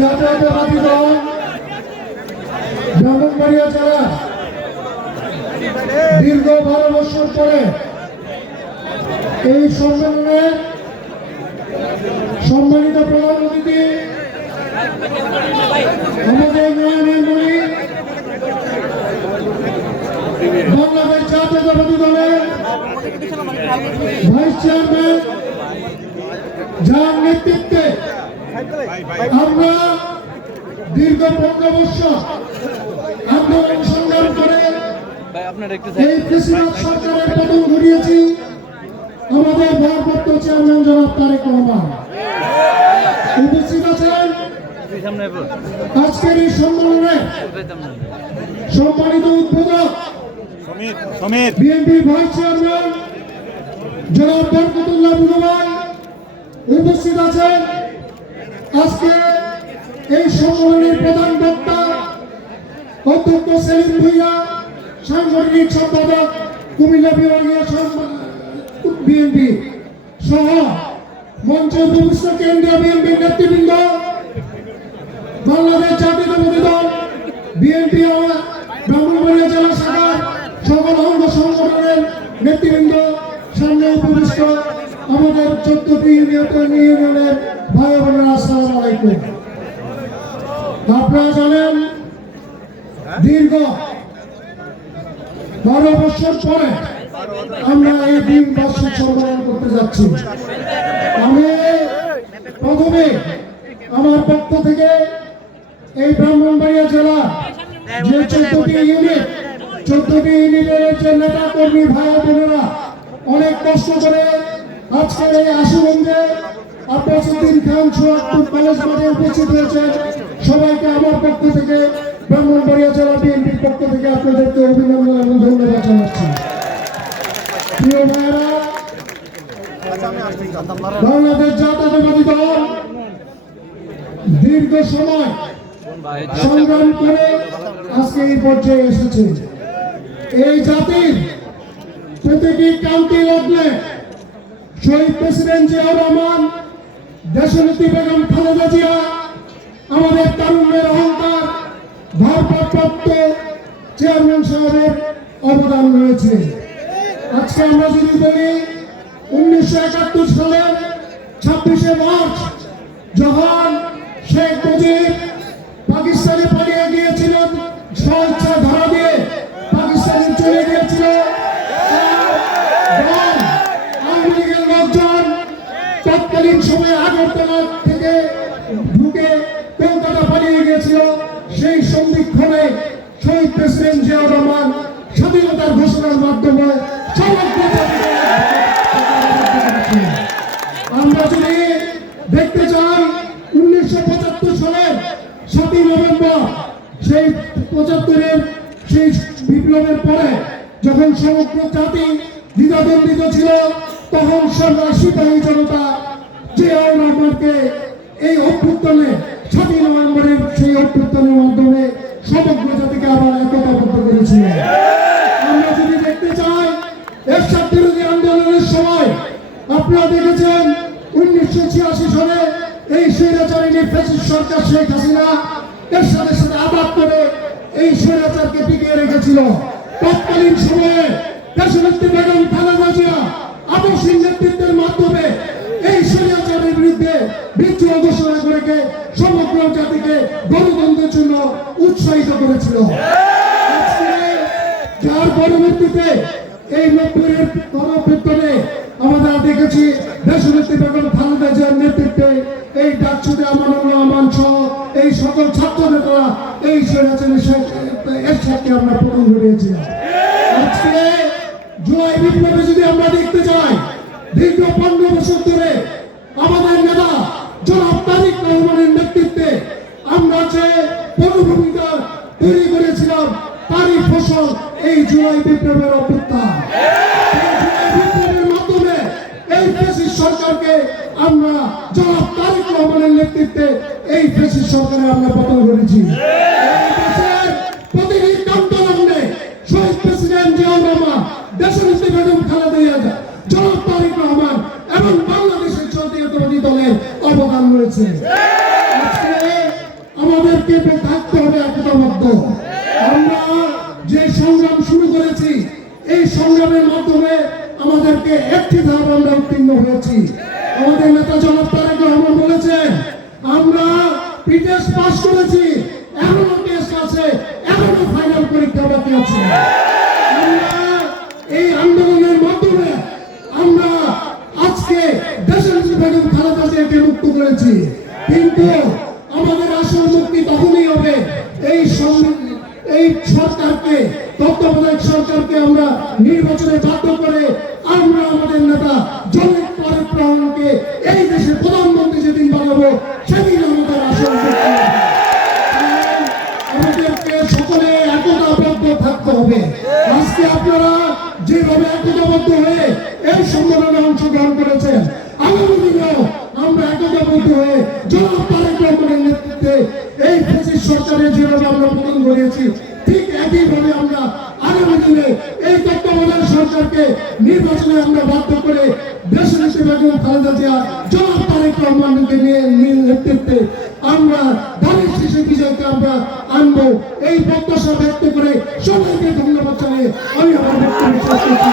জাতীয়তাবাদী দল ব্রাহ্মণবাড়িয়া জেলা দীর্ঘ 12 বছর পরে এই সম্মেলনে সম্মানিত প্রধান অতিথি আমাদের নয়নমণি বাংলাদেশ জাতীয়তাবাদী দলের ভাইস চেয়ারম্যান, যার নেতৃত্বে আমরা দীর্ঘ 15 বছর আন্দোলন সংগ্রাম করে এই ফ্যাসিবাদ সরকারের পতন ঘটিয়েছি। আমাদের ভারপ্রাপ্ত চেয়ারম্যান জনাব তারেক রহমান উপস্থিত আছেন। আজকের এই সম্মেলনে সম্মানিত উদ্বোধক বিএনপির ভাইস চেয়ারম্যান জনাব বরকতুল্লাহ বুলুভাই উপস্থিত আছেন। আজকে এই সম্মেলনের প্রধান বক্তা অধ্যক্ষ সেলিম ভুঁইয়া, সাংগঠনিক সম্পাদক কুমিল্লা বিভাগীয় বিএনপি সহ মঞ্চে উপস্থিত কেন্দ্রীয় বিএনপির নেতৃবৃন্দ, বাংলাদেশ জাতীয়তাবাদী দল বিএনপি ব্রাহ্মণবাড়িয়া জেলা শাখার সকল অঙ্গ সংগঠনের নেতৃবৃন্দ, সামনে উপবিষ্ট আমাদের 14টি ইউনিয়নের ভাই বোনেরা, আসসালামু আলাইকুম। আপনারা জানেন দীর্ঘ 12 বছর পরে আমরা এই দিন বার্ষিক সম্মেলন করতে যাচ্ছি। আমি প্রথমে আমার পক্ষ থেকে এই ব্রাহ্মণবাড়িয়া জেলা যে 14টি ইউনিটের যে নেতা কর্মী ভাই বোনেরা অনেক কষ্ট করে আজকের এই আশুগঞ্জে আব্বাসউদ্দিন খান সোহাগপুর কলেজ মাঠে উপস্থিত হয়েছেন, সবাইকে আমার পক্ষ থেকে ব্রাহ্মণবাড়িয়া জেলা বিএনপির পক্ষ থেকে আপনাদেরকে অভিনন্দন এবং ধন্যবাদ জানাচ্ছি। প্রিয় ভাইয়েরা, বাংলাদেশ জাতীয়তাবাদী দল দীর্ঘ সময় সংগ্রাম করে আজকে এই পর্যায়ে এসেছে। এই জাতির প্রতিটি কাউন্টি লগ্নে শহীদ প্রেসিডেন্ট জিয়াউর রহমান, দেশনেত্রী বেগম খালেদা জিয়া, আমাদের তারুণ্যের অহংকার ভারপ্রাপ্ত চেয়ারম্যান সাহেবের অবদান রয়েছে। আজকে আমরা যদি বলি 1971 সালের 26শে মার্চ যখন শেখ মুজিব পাকিস্তানে পালিয়ে গিয়েছিলেন, স্বেচ্ছা ধরা দিয়ে পাকিস্তানে চলে গিয়েছিল, আওয়ামী লীগের লোকজন তৎকালীন সময়ে আগরতলা থেকে ঢুকে কলকাতা পালিয়ে গিয়েছিল। সেই সন্ধিক্ষণে শহীদ প্রেসিডেন্ট জিয়াউর রহমান স্বাধীনতার ঘোষণার মাধ্যমে আমরা যদি দেখতে চাই 1975 সালের 7ই নভেম্বর, সেই 75-এর সেই বিপ্লবের পরে যখন সমগ্র জাতি দ্বিধাদ্বন্দ্বিত ছিল, তখন সিপাহী জনতা জিয়াউর রহমানকে এই অভ্যুত্থানে 7ই নভেম্বরের সেই অভ্যুত্থানের মাধ্যমে সমগ্র জাতিকে আবার একতাবদ্ধ করেছিল। আমরা যদি দেখতে চাই এরশাদ বিরোধী আন্দোলনের সময় আপনারা দেখেছেন 1986 সালে এই স্বৈরাচারিণী ফ্যাসিস্ট সরকার শেখ হাসিনা এরশাদের সাথে আঘাত করে এই স্বৈরাচারকে টিকিয়ে রেখেছিল। তৎকালীন সময়ে দেশনেত্রী বেগম খালেদা জিয়া আদর্শিক নেতৃত্বের মাধ্যমে এই স্বৈরাচারের বিরুদ্ধে বিদ্রোহ ঘোষণা করে সমগ্র জাতিকে গণতন্ত্রের জন্য উৎসাহিত করেছিল। যার পরবর্তীতে এই 90-এর গণঅভ্যুত্থানে আমরা দেখেছি দেশনেত্রী বেগম খালেদা জিয়ার নেতৃত্বে এই ডাকসুতে আমান সহ এই সকল ছাত্র নেতারা এই এরশাদকে আমরা পতন ঘটিয়েছিলাম। আজকে জুলাই বিপ্লবে যদি আমরা দেখতে চাই, দীর্ঘ 15 বছর ধরে আমাদের নেতা জনাব তারেক রহমানের নেতৃত্বে আমরা যে পটভূমিকা তৈরি করেছিলাম, তারই ফসল এই জুলাই বিপ্লবের অভ্যুত্থান। বিপ্লবের মাধ্যমে এই ফ্যাসিস্ট সরকারকে আমরা জনাব তারেক রহমানের নেতৃত্বে এই ফ্যাসিস্ট সরকারে আমরা পতন করেছি। প্রতিটি কান্তলগ্নে শহীদ প্রেসিডেন্ট জিয়াউর রহমান, দেশনেত্রী বেগম খালেদা জিয়া, জনাব তারেক রহমান এবং বাংলাদেশের জাতীয়তাবাদী দলের অবদান রয়েছে। আজকে আমাদেরকে থাকতে হবে একতাবদ্ধ। আমরা যে সংগ্রাম শুরু করেছি এই সংগ্রামের মাধ্যমে আমাদেরকে একটি ধাপ আমরা উত্তীর্ণ হয়েছি। আমাদের নেতা জনাব তারেক রহমান বলেছেন আমরা পিটেস্ট পাস করেছি, এখনো টেস্ট আছে, এখনো ফাইনাল পরীক্ষা বাকি আছে। আমরা এই আন্দোলনের মাধ্যমে আমরা আজকে দেশের বেগম খালেদা জিয়াকে মুক্ত করেছি, কিন্তু আমাদের আসল মুক্তি তখনই হবে এই সরকারকে, তত্ত্বাবধায়ক সরকারকে আমরা নির্বাচনে বাধ্য করে আমরা আমাদের নেতা জনাব তারেক রহমানকে এই দেশের প্রধানমন্ত্রী যেদিন বানাবো সেদিন আমাদের আসল মুক্তি। আমাদেরকে সকলে একতাবদ্ধ থাকতে হবে। আজকে আপনারা যেভাবে একতাবদ্ধ হয়ে এই সম্মেলনে অংশগ্রহণ করেছেন, আগামী দিনেও আমরা একতাবদ্ধ হয়ে জনাব তারেক রহমানের নেতৃত্বে এই ফ্যাসিস্ট সরকারের যেভাবে আমরা পতন ঘটিয়েছি ঠিক একইভাবে আমরা আগামী দিনে এই তত্ত্বাবধায়ক সরকারকে নির্বাচনে আমরা বাধ্য করে দেশের বেগম খালেদা জিয়া জনাব তারেক রহমানকে নিয়ে নেতৃত্বে আমরা ধানের শীর্ষে বিজয়কে আমরা আনবো। এই প্রত্যাশা ব্যক্ত করে সবাইকে ধন্যবাদ জানিয়ে আমি আমার বক্তব্য শেষ করছি।